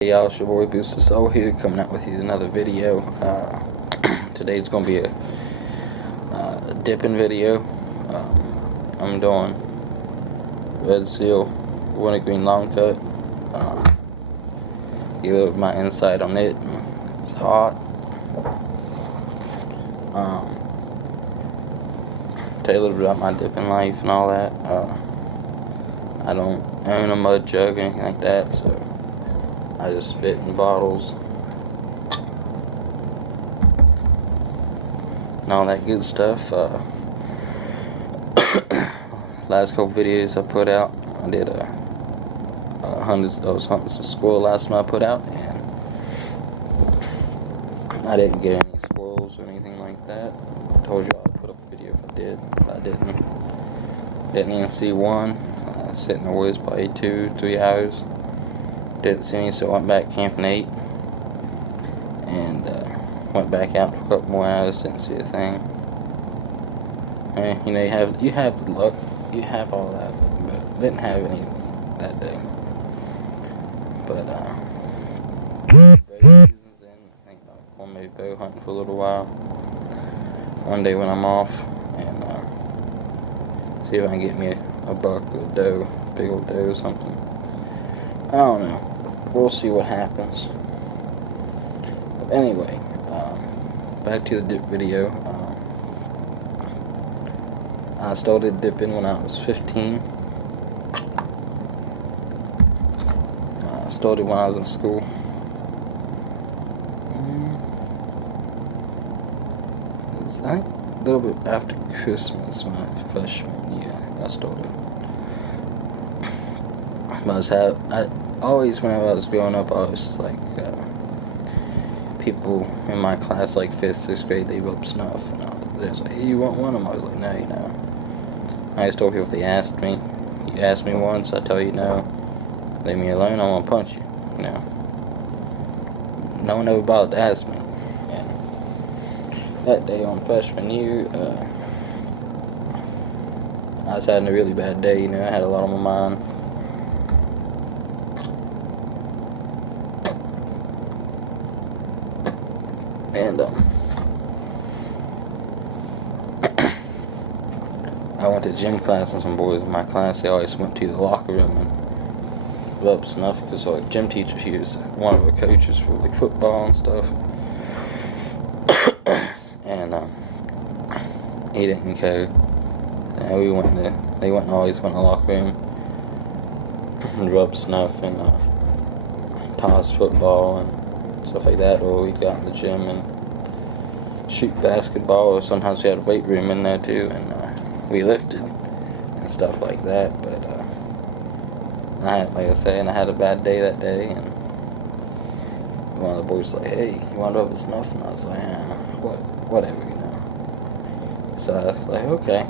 Hey y'all, it's your boy Booster Soul here, coming out with you another video. Today's gonna be a dipping video. I'm doing red seal, wintergreen long cut. Give a little my insight on it. It's hot. Tell you a little bit about my dipping life and all that. I don't own a mud jug or anything like that, so I just spit in bottles and all that good stuff. Last couple videos I put out, I did I was hunting some squirrel last time I put out, and I didn't get any squirrels or anything like that. I told you I'd put up a video if I did. If I didn't even see one. Sitting in the woods probably 2-3 hours. Didn't see any, so I went back camping 8 and went back out for a couple more hours. Didn't see a thing. You know, you have luck, you have all that, but didn't have any that day. But bow season's in. I think I'll maybe bow hunting for a little while. One day when I'm off, and see if I can get me a buck or a doe, big old doe or something. I don't know. We'll see what happens. But anyway, back to the dip video. I started dipping when I was 15. I started when I was in school. It was, I think, a little bit after Christmas, my freshman year, I started. I always, whenever I was growing up, I was like, people in my class, like 5th, 6th grade, they rub snuff, and they was like, hey, you want one of them? I was like, no, you know. I just told people if they asked me, you asked me once, I tell you no, leave me alone, I'm gonna punch you, you know. No one ever bothered to ask me. And that day on freshman year, I was having a really bad day, you know, I had a lot on my mind. And I went to gym class, and some boys in my class, they always went to the locker room and rubbed snuff, because like gym teacher, he was one of the coaches for like football and stuff. And he didn't go. And they always went in the locker room and rubbed snuff and tossed football and stuff like that, or we'd go out in the gym and shoot basketball, or sometimes we had a weight room in there too, and we lifted and stuff like that. But like I was saying, I had a bad day that day, and one of the boys was like, hey, you want to rub the snuff? And I was like, whatever, you know. So I was like, okay.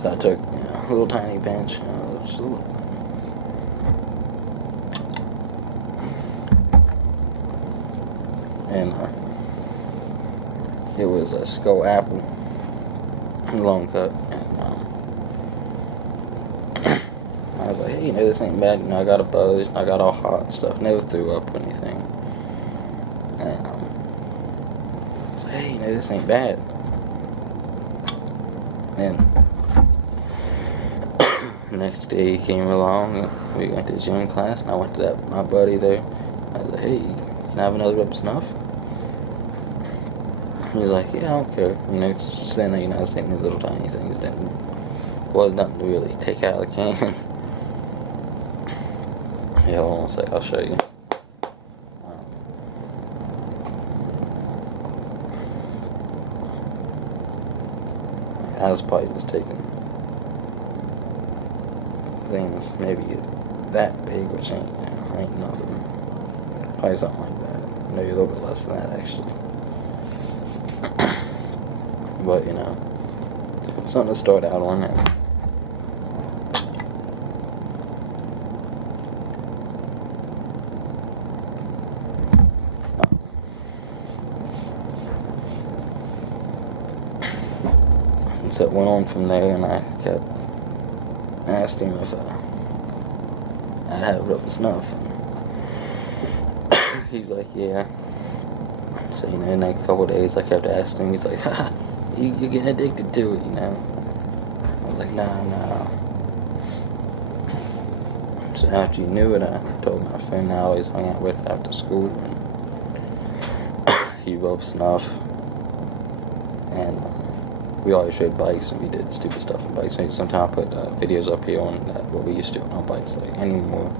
So I took, you know, a little tiny pinch, just a little. And it was a skull apple, long cut, and I was like, hey, you know, this ain't bad, you know, I got a buzz, I got all hot and stuff, never threw up or anything, and I was like, hey, you know, this ain't bad. And next day he came along, and we went to gym class, and I went to my buddy there. I was like, hey, can I have another rub of snuff? He was like, yeah, I don't care. You know, just saying that, you know, I was taking these little tiny things. Was nothing to really take out of the can. Yeah, hold on a sec, I'll show you. I was probably just taking things maybe that big, which ain't nothing. Probably something like that. Maybe a little bit less than that, actually. But, you know, something to start out on. And so it went on from there, and I kept asking him I have rubber snuff. And he's like, yeah. So, you know, in like a couple of days, I kept asking him. He's like, ha, you're getting addicted to it, you know. I was like, nah. So after you knew it, I told my friend I always hung out with after school, and he rubbed snuff, and we always rode bikes, and we did stupid stuff on bikes. Maybe sometime I put videos up here on what we used to do on our bikes, like anymore.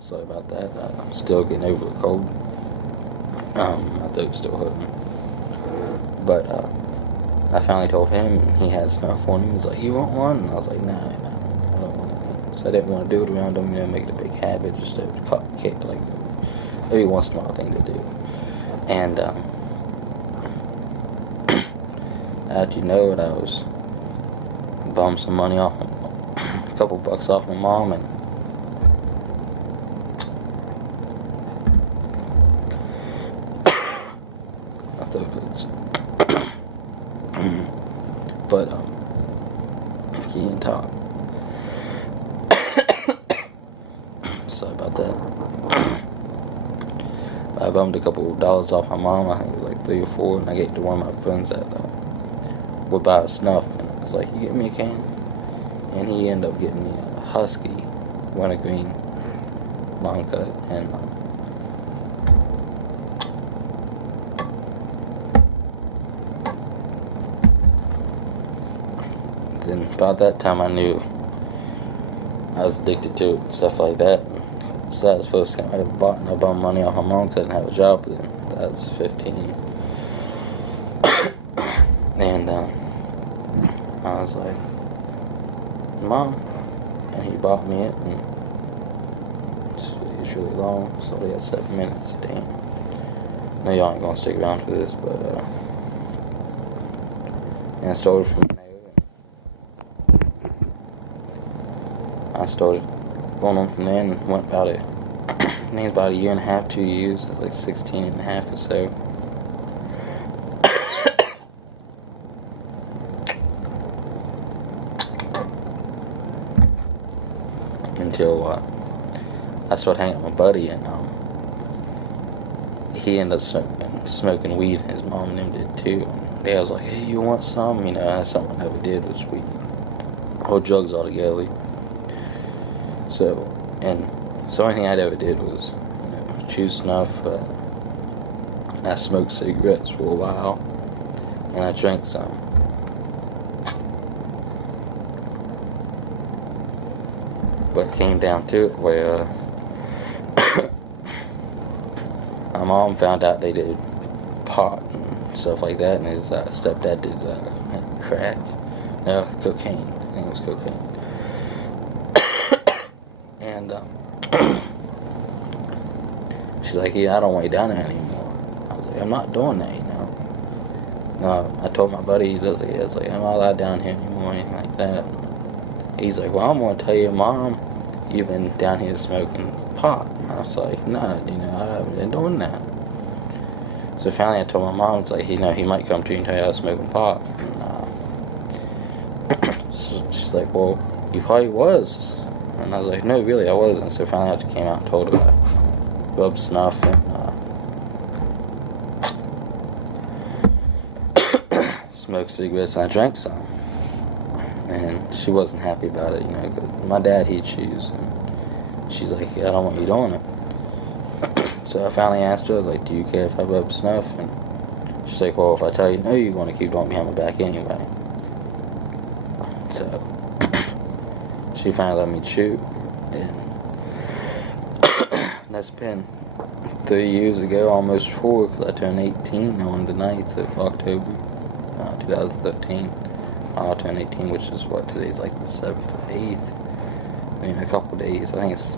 Sorry about that. I'm still getting over the cold. My throat's still hurting. But I finally told him, and he had snuff on him. He was like, "You want one?" And I was like, "Nah, I don't want any." So I didn't want to do it around him, you know, make it a big habit, just to kick, like every once in a while thing to do. And how'd you know it? I was bummed some money off, a couple bucks off my mom, and I thought it was, but he didn't talk. Sorry about that. I bummed a couple of dollars off my mom. I think it was like 3 or 4, and I gave it to one of my friends that would buy a snuff. And I was like, "You get me a can?" And he ended up getting me a Husky, wintergreen, long cut, and then about that time I knew I was addicted to it and stuff like that. So that was the first time I ever bought, and I bummed money off my mom because I didn't have a job then. I was 15. And I was like, "Mom," and he bought me it, and it's really long, so we had 7 minutes. Damn. No, y'all ain't gonna stick around for this, but and I started from there. I started going on from there and went about it. I think it was about a year and a half, 2 years. I was like 16 and a half or so. Until I started hanging out with my buddy, and he ended up smoking weed, and his mom and him did too. And Dad was like, "Hey, you want some?" You know, that's something I never did, was weed or drugs altogether. So the only thing I ever did was, you know, chew snuff. I smoked cigarettes for a while, and I drank some. But it came down to it where my mom found out they did pot and stuff like that, and his stepdad did crack. No, cocaine. I think it was cocaine. And she's like, "Yeah, I don't want you down there anymore." I was like, "I'm not doing that, you know." No, I told my buddy, he was like, "I'm not allowed down here anymore," or anything like that. He's like, "Well, I'm gonna tell your mom you've been down here smoking pot." And I was like, "No, you know, I haven't been doing that." So finally I told my mom, it's like, you know, he might come to you and tell you I was smoking pot. And so she's like, "Well, you probably was." And I was like, "No, really, I wasn't." So finally I came out and told her I rubbed snuff and smoked cigarettes, and I drank some. And she wasn't happy about it, you know, because my dad, he chews, and she's like, "I don't want you doing it." So I finally asked her, I was like, "Do you care if I rub snuff?" And she's like, "Well, if I tell you no, you're going to keep doing it behind my back anyway." So she finally let me chew, and that's been 3 years ago, almost 4, because I turned 18 on the 9th of October, 2013. I'll turn 18, which is what, today's like the 7th or 8th. In a couple of days, I think it's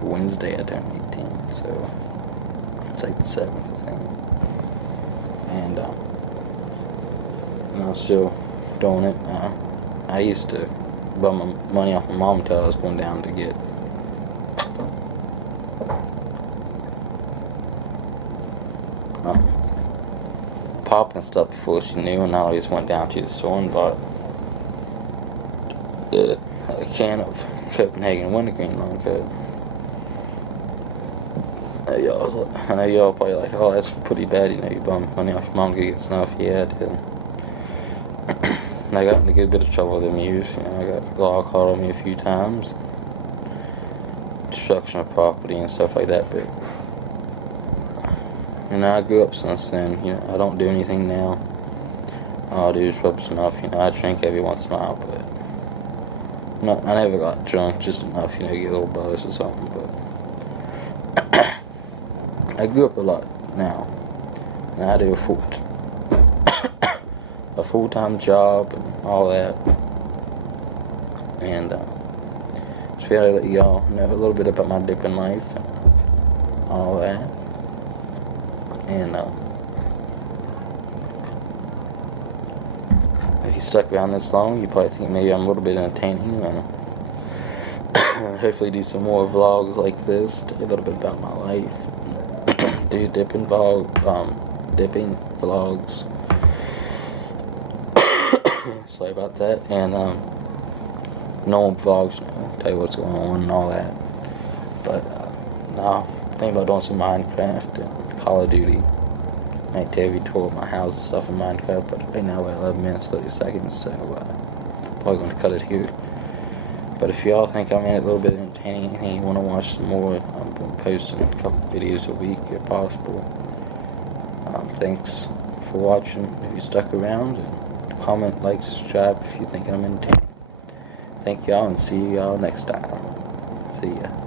Wednesday I turned 18, so it's like the 7th, I think. And I'm still doing it. I used to bum my money off my mom until I was going down to get pop and stuff before she knew, and I always went down to the store and bought a can of Copenhagen wintergreen long coat. I know y'all probably like, oh, that's pretty bad, you know, you bum money off your mom to get snuff. Yeah, I did. I got in a good bit of trouble with them years. You know, I got law called on me a few times, destruction of property and stuff like that. But you know, I grew up since then. You know, I don't do anything now. All I do is rub snuff. You know, I drink every once in a while, but I never got drunk, just enough, you know, to get a little buzz or something. But I grew up a lot now, and I do a full-time job and all that, and just figured I'd let y'all know a little bit about my dipping life and all that, and if you stuck around this long, you probably think maybe I'm a little bit entertaining, and hopefully do some more vlogs like this, tell you a little bit about my life, do dipping vlogs. Sorry about that. And normal vlogs, you know, tell you what's going on and all that. But now thinking about doing some Minecraft and Call of Duty. Might tell you tour of my house and stuff in Minecraft, but right now we're at 11 minutes 30 seconds, so probably gonna cut it here. But if y'all think I made it a little bit entertaining and you want to watch some more, I'm posting a couple videos a week if possible. Thanks for watching if you stuck around, and comment, like, subscribe if you think I'm entertaining. Thank y'all, and see y'all next time. See ya.